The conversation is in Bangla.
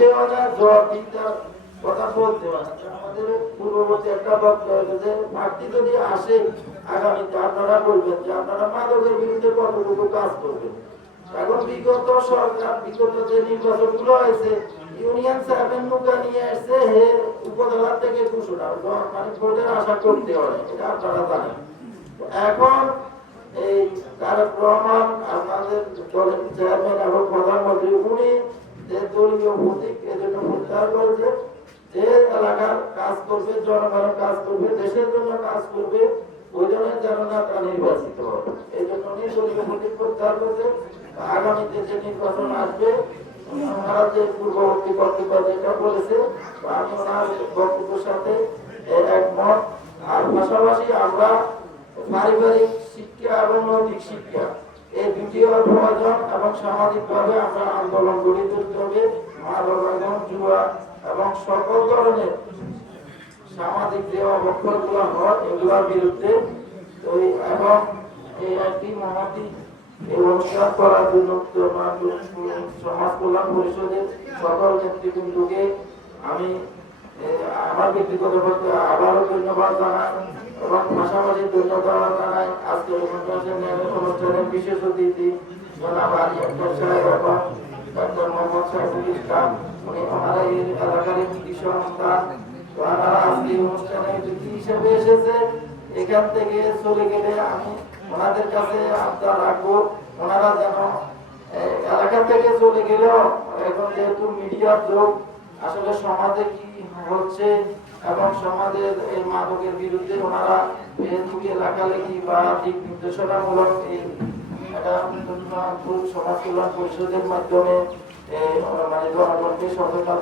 দেওয়া না, জবাব দিতে কথা বলতে হয়। আমাদের পূর্ববর্তী একটা বক্তব্য যে প্রার্থী যদি আসে আগামীতে আপনারা বলবেন যে আপনারা মাদকের বিরুদ্ধে কতটুকু কাজ করবেন। এখন বিগত সরকার বিগত যে নির্বাচনগুলো হয়েছে ইউনিয়ন চেয়ারম্যান নৌকা নিয়ে আসছে হে উপজেলা থেকে ঘোষণা মানে ভোটের আশা করতে হয়, এটা আপনারা জানেন। এখন এই তারেক রহমান আমাদের দলের চেয়ারম্যান এবং প্রধানমন্ত্রী উনি যে দলীয় প্রতীক এজন্য প্রত্যাহার করেছে, যে এলাকার কাজ করবে, জনগণের কাজ করবে, দেশের জন্য কাজ করবে, ওই জনের যেন না তারা নির্বাচিত হবে। এই জন্য উনি দলীয় প্রতীক প্রত্যাহার করেছে। আগামীতে যে নির্বাচন আসবে ওনারা যে পূর্ববর্তী বক্তব্য যেটা বলেছে আমি ওনার বক্তব্যের সাথে একমত। আর পাশাপাশি আমরা পারিবারিক শিক্ষা এবং নৈতিক শিক্ষা এই দুটিও প্রয়োজন এবং সামাজিকভাবে আমরা আন্দোলন গড়ে তুলতে হবে। মাদক এবং জুয়া এবং সকল ধরনের সামাজিক যে অবক্ষয়গুলো হয় এগুলোর বিরুদ্ধে এবং এই একটি মহাতি এই অনুষ্ঠান করার জন্য সমাজ কল্যাণ পরিষদের সকল নেতৃবৃন্দকে আমি আমার ব্যক্তিগত পক্ষে আবারও ধন্যবাদ জানাই এবং পাশাপাশি ধন্যবাদ জানাই আজকে অনুষ্ঠানের বিশেষ অতিথি জনাব আলী আক্তার সাহেব এবং ডক্টর মোহাম্মদ সাইফুল ইসলাম। উনি ওনারা এই এলাকার কৃষি সন্তান, ওনারা আজকে অনুষ্ঠানে অতিথি হিসেবে এসেছে। এখান থেকে চলে গেলে আমি ওনাদের কাছে আবদার রাখবো ওনারা যেন এলাকা থেকে চলে গেলেও এখন যেহেতু মিডিয়ার যোগ আসলে সমাজে কি হচ্ছে এবং সমাজের এই মাদকের বিরুদ্ধে ওনারা ফেসবুকে লেখালেখি বা দিক নির্দেশনামূলক এই একটা সমাজ কল্যাণ পরিষদের মাধ্যমে মানে জনগণকে সচেতন